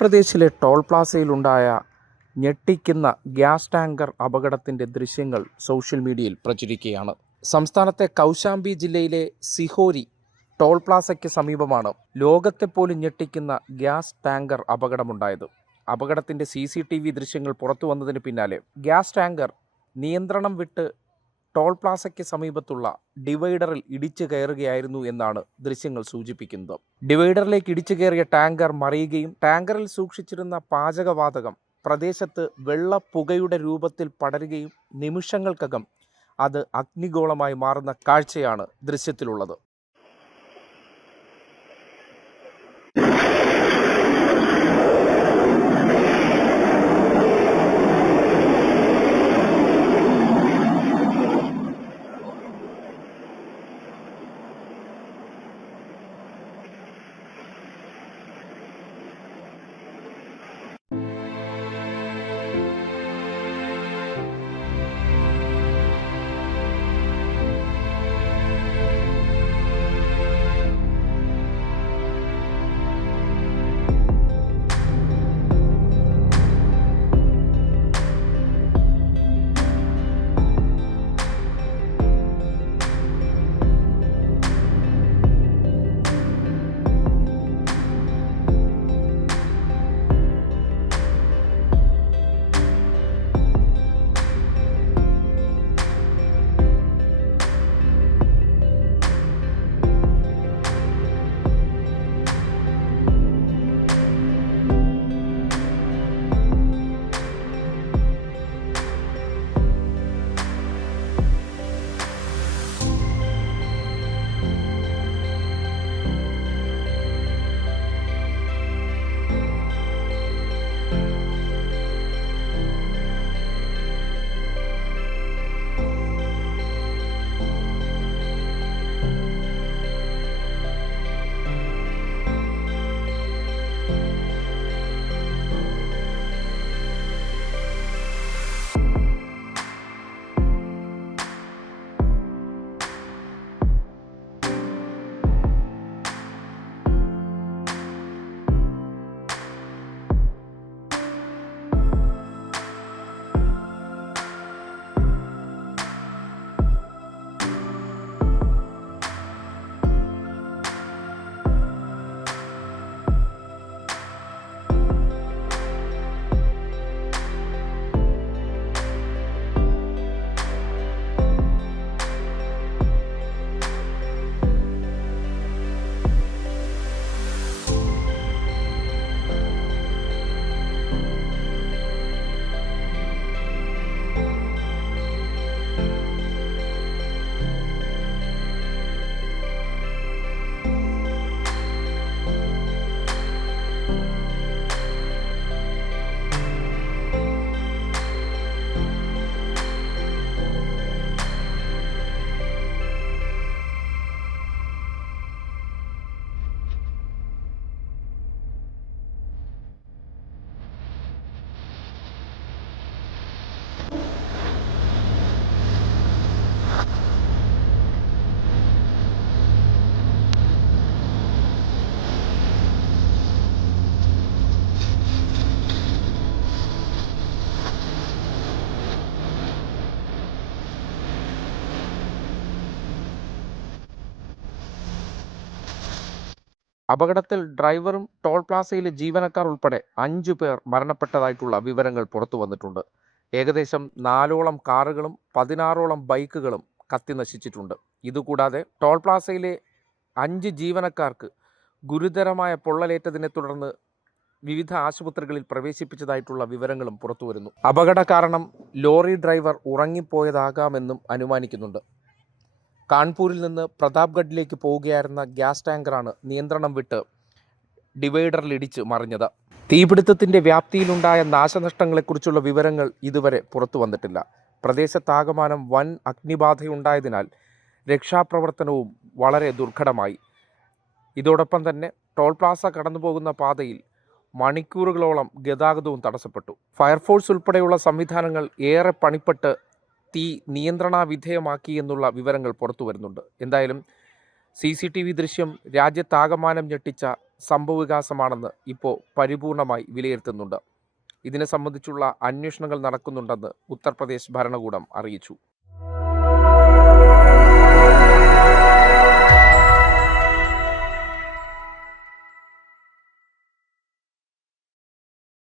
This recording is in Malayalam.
ഉത്തർപ്രദേശിലെ ടോൾ പ്ലാസയിലുണ്ടായ ഞെട്ടിക്കുന്ന ഗ്യാസ് ടാങ്കർ അപകടത്തിൻ്റെ ദൃശ്യങ്ങൾ സോഷ്യൽ മീഡിയയിൽ പ്രചരിക്കുകയാണ്. സംസ്ഥാനത്തെ കൗശാംബി ജില്ലയിലെ സിഹോരി ടോൾ പ്ലാസയ്ക്ക് സമീപമാണ് ലോകത്തെപ്പോലും ഞെട്ടിക്കുന്ന ഗ്യാസ് ടാങ്കർ അപകടമുണ്ടായത്. അപകടത്തിൻ്റെ CCTV ദൃശ്യങ്ങൾ പുറത്തു വന്നതിന് പിന്നാലെ ഗ്യാസ് ടാങ്കർ നിയന്ത്രണം വിട്ട് ടോൾ പ്ലാസയ്ക്ക് സമീപത്തുള്ള ഡിവൈഡറിൽ ഇടിച്ചു കയറുകയായിരുന്നു എന്നാണ് ദൃശ്യങ്ങൾ സൂചിപ്പിക്കുന്നത്. ഡിവൈഡറിലേക്ക് ഇടിച്ചു കയറിയ ടാങ്കർ മറിയുകയും ടാങ്കറിൽ സൂക്ഷിച്ചിരുന്ന പാചകവാതകം പ്രദേശത്ത് വെള്ളപ്പുകയുടെ രൂപത്തിൽ പടരുകയും നിമിഷങ്ങൾക്കകം അത് അഗ്നിഗോളമായി മാറുന്ന കാഴ്ചയാണ് ദൃശ്യത്തിലുള്ളത്. അപകടത്തിൽ ഡ്രൈവറും ടോൾ പ്ലാസയിലെ ജീവനക്കാർ ഉൾപ്പെടെ 5 പേർ മരണപ്പെട്ടതായിട്ടുള്ള വിവരങ്ങൾ പുറത്തു വന്നിട്ടുണ്ട്. ഏകദേശം 4ഓളം കാറുകളും 16ഓളം ബൈക്കുകളും കത്തി നശിച്ചിട്ടുണ്ട്. ഇതുകൂടാതെ ടോൾ പ്ലാസയിലെ 5 ജീവനക്കാർക്ക് ഗുരുതരമായ പൊള്ളലേറ്റതിനെ തുടർന്ന് വിവിധ ആശുപത്രികളിൽ പ്രവേശിപ്പിച്ചതായിട്ടുള്ള വിവരങ്ങളും പുറത്തു വരുന്നു. അപകട കാരണം ലോറി ഡ്രൈവർ ഉറങ്ങിപ്പോയതാകാമെന്നും അനുമാനിക്കുന്നുണ്ട്. കാൺപൂരിൽ നിന്ന് പ്രതാപ്ഗഡിലേക്ക് പോവുകയായിരുന്ന ഗ്യാസ് ടാങ്കറാണ് നിയന്ത്രണം വിട്ട് ഡിവൈഡറിലിടിച്ച് മറിഞ്ഞത്. തീപിടുത്തത്തിൻ്റെ വ്യാപ്തിയിലുണ്ടായ നാശനഷ്ടങ്ങളെക്കുറിച്ചുള്ള വിവരങ്ങൾ ഇതുവരെ പുറത്തു വന്നിട്ടില്ല. പ്രദേശത്താകമാനം വൻ അഗ്നിബാധയുണ്ടായതിനാൽ രക്ഷാപ്രവർത്തനവും വളരെ ദുർഘടമായി. ഇതോടൊപ്പം തന്നെ ടോൾ പ്ലാസ കടന്നുപോകുന്ന പാതയിൽ മണിക്കൂറുകളോളം ഗതാഗതവും തടസ്സപ്പെട്ടു. ഫയർഫോഴ്സ് ഉൾപ്പെടെയുള്ള സംവിധാനങ്ങൾ ഏറെ പണിപ്പെട്ട് തീ നിയന്ത്രണവിധേയമാക്കി എന്നുള്ള വിവരങ്ങൾ പുറത്തു വരുന്നുണ്ട്. എന്തായാലും CCTV ദൃശ്യം രാജ്യത്താകമാനം ഞെട്ടിച്ച സംഭവവികാസമാണെന്ന് ഇപ്പോൾ പരിപൂർണമായി വിലയിരുത്തുന്നുണ്ട്. ഇതിനെ സംബന്ധിച്ചുള്ള അന്വേഷണങ്ങൾ നടക്കുന്നുണ്ടെന്ന് ഉത്തർപ്രദേശ് ഭരണകൂടം അറിയിച്ചു.